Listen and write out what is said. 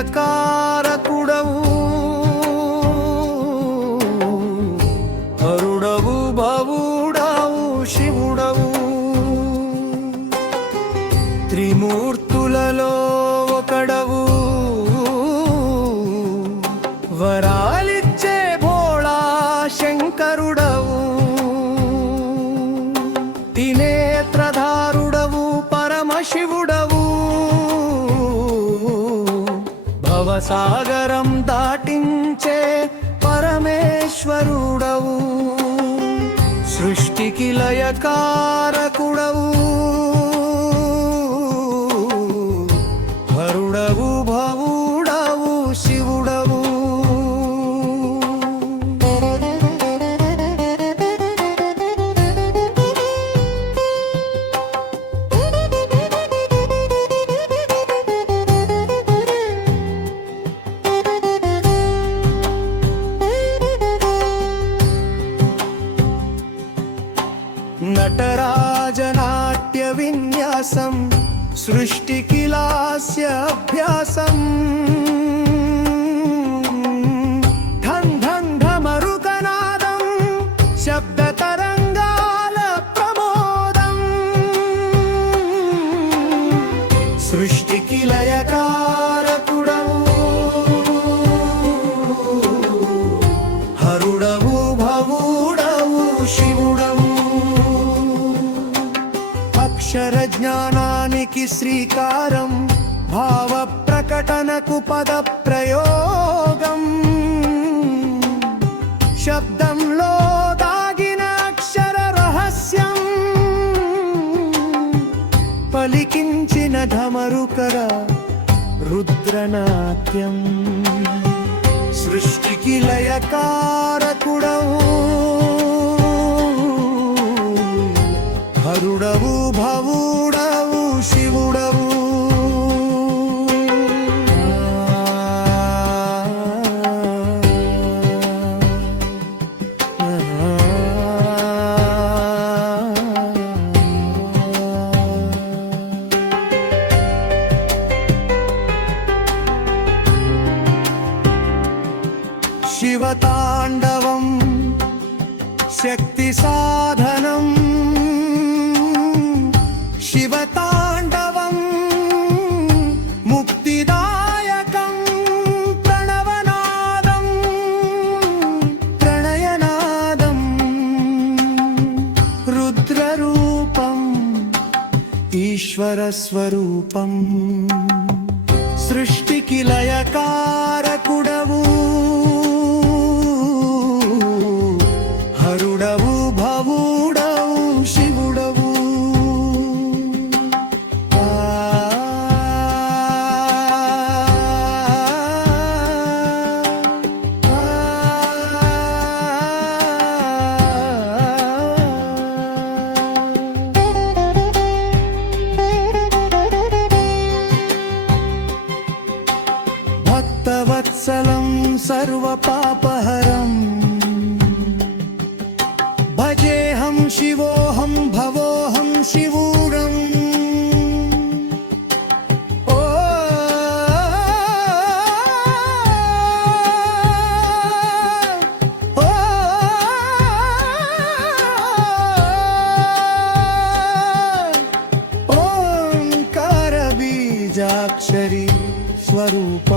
లయకారకుడవు హరుడవు భవుడవు శివుడవు త్రిమూర్తులలో ఒకడవు వరాలిచ్చే భోళా శంకరుడవు త్రినేత్రధారుడవు పరమశివుడవు భవసాగరం దాటించే పరమేశ్వరుడవు సృష్టికి లయకారకుడవు హరుడవు భవుడవు శివుడవు నటరాజనాట్య విన్యాసం సృష్టికి లాస్య అభ్యాసం ఢం ఢం ఢమరుకనాదం శబ్ద తరంగాల ప్రమోదం సృష్టికి లయకారకుడవు హరుడవు భవుడవు శివుడవు అక్షర జ్ఞానానికి శ్రీకారం భావ ప్రకటనకు పద ప్రయోగం శబ్దంలో దాగిన అక్షర రహస్యం పలికించిన ఢమరుకర రుద్రనాట్యం సృష్టికి లయకారకుడవు హరుడవు భవుడవు శివుడవు శివతాండవం శక్తి సాధనం శివతాండవం ముక్తిదాయకం ప్రణవనాదం ప్రణయనాదం రుద్రరూపం ఈశ్వరస్వరూపం సృష్టికి లయకారకుడవు హరుడవు భవుడవు శివుడవు భక్తవత్సలం సర్వపాపహరం భజేహం శివోహం భవోహం శివూరం ఓంకార బీజాక్షరి స్వరూప